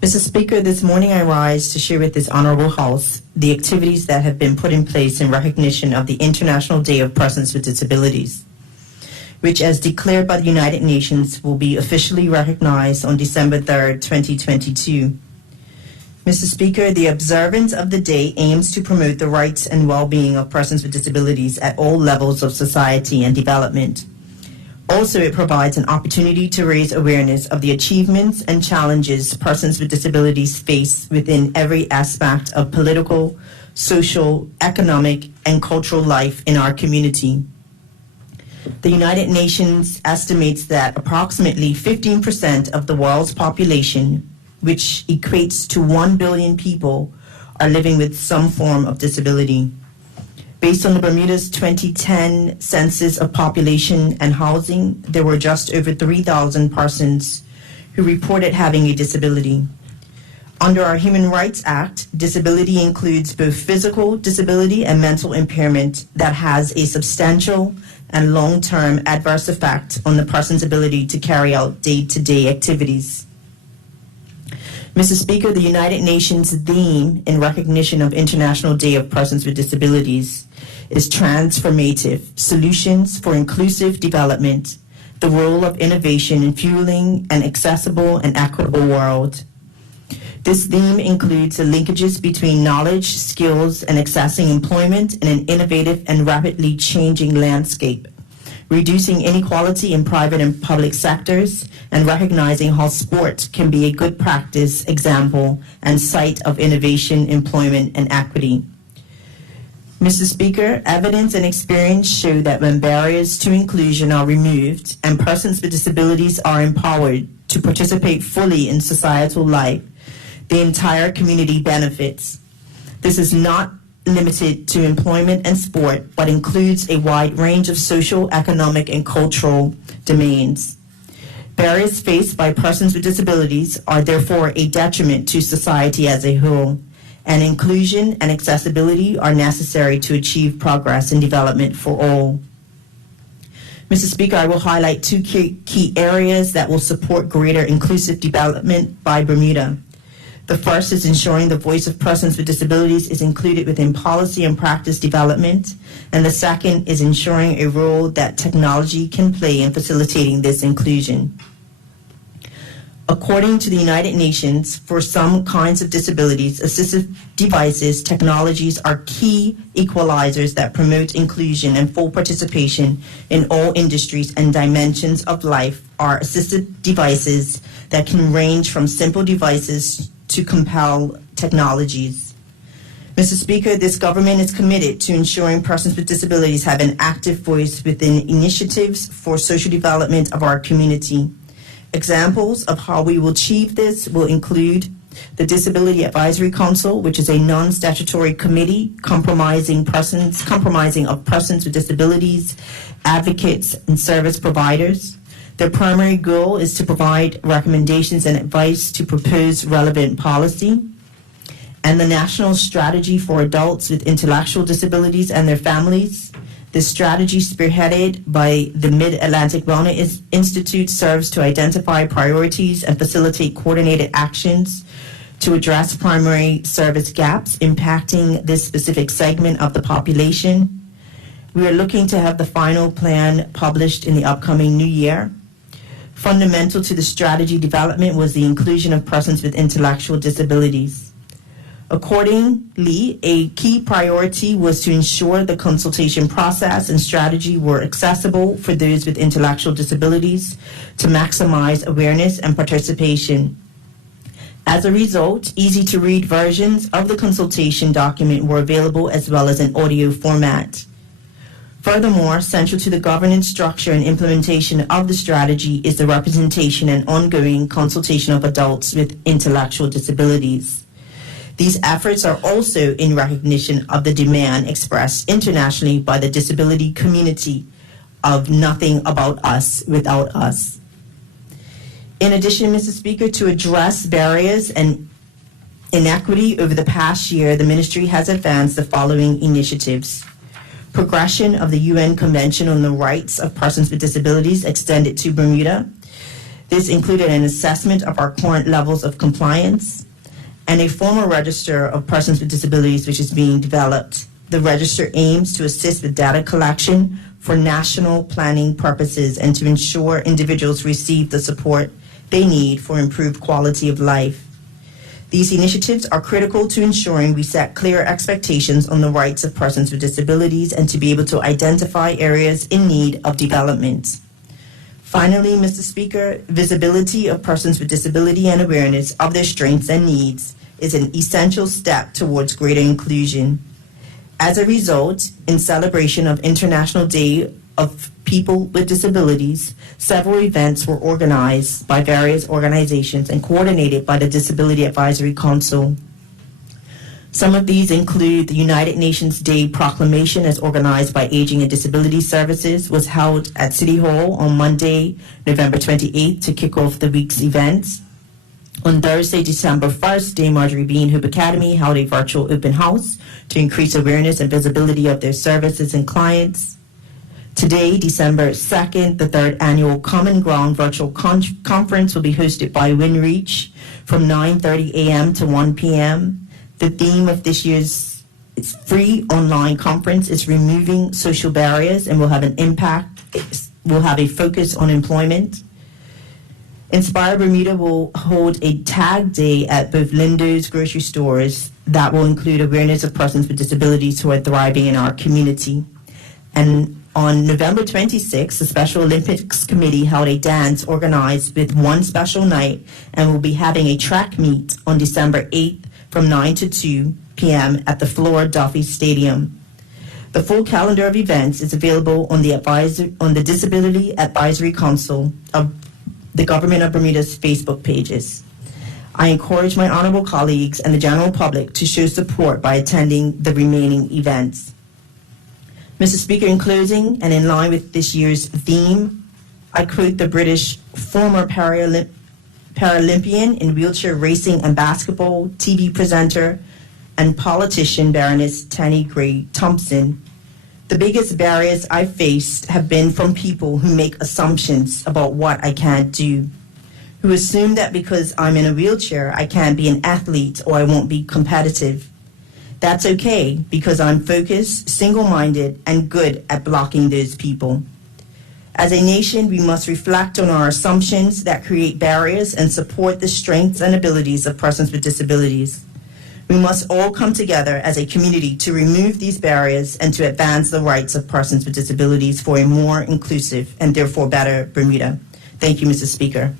Mr. Speaker, this morning I rise to share with this Honorable House the activities that have been put in place in recognition of the International Day of Persons with Disabilities, which, as declared by the United Nations, will be officially recognized on December 3rd, 2022. Mr. Speaker, the observance of the day aims to promote the rights and well-being of persons with disabilities at all levels of society and development. Also, it provides an opportunity to raise awareness of the achievements and challenges persons with disabilities face within every aspect of political, social, economic, and cultural life in our community. The United Nations estimates that approximately 15% of the world's population, which equates to 1 billion people, are living with some form of disability. Based on the Bermuda's 2010 census of population and housing, there were just over 3,000 persons who reported having a disability. Under our Human Rights Act, disability includes both physical disability and mental impairment that has a substantial and long-term adverse effect on the person's ability to carry out day-to-day activities. Mr. Speaker, the United Nations theme in recognition of International Day of Persons with Disabilities is transformative solutions for inclusive development, the role of innovation in fueling an accessible and equitable world. This theme includes the linkages between knowledge, skills, and accessing employment in an innovative and rapidly changing landscape, reducing inequality in private and public sectors, and recognizing how sport can be a good practice example and site of innovation, employment, and equity. Mr. Speaker, evidence and experience show that when barriers to inclusion are removed and persons with disabilities are empowered to participate fully in societal life, the entire community benefits. This is not limited to employment and sport, but includes a wide range of social, economic, and cultural domains. Barriers faced by persons with disabilities are therefore a detriment to society as a whole, and inclusion and accessibility are necessary to achieve progress and development for all. Mr. Speaker, I will highlight two key areas that will support greater inclusive development by Bermuda. The first is ensuring the voice of persons with disabilities is included within policy and practice development, and the second is ensuring a role that technology can play in facilitating this inclusion. According to the United Nations, for some kinds of disabilities, assistive devices, technologies are key equalizers that promote inclusion and full participation in all industries and dimensions of life. Are assistive devices that can range from simple devices to compel technologies. Mr. Speaker, this government is committed to ensuring persons with disabilities have an active voice within initiatives for social development of our community. Examples of how we will achieve this will include the Disability Advisory Council, which is a non-statutory committee comprising of persons with disabilities, advocates, and service providers. Their primary goal is to provide recommendations and advice to propose relevant policy. And the National Strategy for Adults with Intellectual Disabilities and Their Families. This strategy, spearheaded by the Mid-Atlantic Wellness Institute, serves to identify priorities and facilitate coordinated actions to address primary service gaps impacting this specific segment of the population. We are looking to have the final plan published in the upcoming new year. Fundamental to the strategy development was the inclusion of persons with intellectual disabilities. Accordingly, a key priority was to ensure the consultation process and strategy were accessible for those with intellectual disabilities to maximize awareness and participation. As a result, easy-to-read versions of the consultation document were available as well as an audio format. Furthermore, central to the governance structure and implementation of the strategy is the representation and ongoing consultation of adults with intellectual disabilities. These efforts are also in recognition of the demand expressed internationally by the disability community of nothing about us without us. In addition, Mr. Speaker, to address barriers and inequity over the past year, the ministry has advanced the following initiatives. Progression of the UN Convention on the Rights of Persons with Disabilities extended to Bermuda. This included an assessment of our current levels of compliance and a formal register of persons with disabilities which is being developed. The register aims to assist with data collection for national planning purposes and to ensure individuals receive the support they need for improved quality of life. These initiatives are critical to ensuring we set clear expectations on the rights of persons with disabilities and to be able to identify areas in need of development. Finally, Mr. Speaker, visibility of persons with disability and awareness of their strengths and needs is an essential step towards greater inclusion. As a result, in celebration of International Day of People with Disabilities, several events were organized by various organizations and coordinated by the Disability Advisory Council. Some of these include the United Nations Day Proclamation, as organized by Aging and Disability Services, was held at City Hall on Monday, November 28th to kick off the week's events. On Thursday, December 1st, Dame Marjorie B. and Hoop Academy held a virtual open house to increase awareness and visibility of their services and clients. Today, December 2nd, the third annual Common Ground virtual conference will be hosted by WinReach from 9:30 a.m. to 1 p.m. The theme of this year's free online conference is removing social barriers and will have a focus on employment. Inspire Bermuda will hold a tag day at both Lindo's grocery stores that will include awareness of persons with disabilities who are thriving in our community. And on November 26th, the Special Olympics Committee held a dance organized with one special night and will be having a track meet on December 8th from 9 to 2 p.m. at the Flora Duffy Stadium. The full calendar of events is available on the Disability Advisory Council of the Government of Bermuda's Facebook pages. I encourage my honorable colleagues and the general public to show support by attending the remaining events. Mr. Speaker, in closing, and in line with this year's theme, I quote the British former Paralympian in wheelchair racing and basketball, TV presenter, and politician Baroness Tinee Gray Thompson. The biggest barriers I've faced have been from people who make assumptions about what I can't do, who assume that because I'm in a wheelchair, I can't be an athlete or I won't be competitive. That's okay, because I'm focused, single-minded, and good at blocking those people. As a nation, we must reflect on our assumptions that create barriers and support the strengths and abilities of persons with disabilities. We must all come together as a community to remove these barriers and to advance the rights of persons with disabilities for a more inclusive and therefore better Bermuda. Thank you, Mr. Speaker.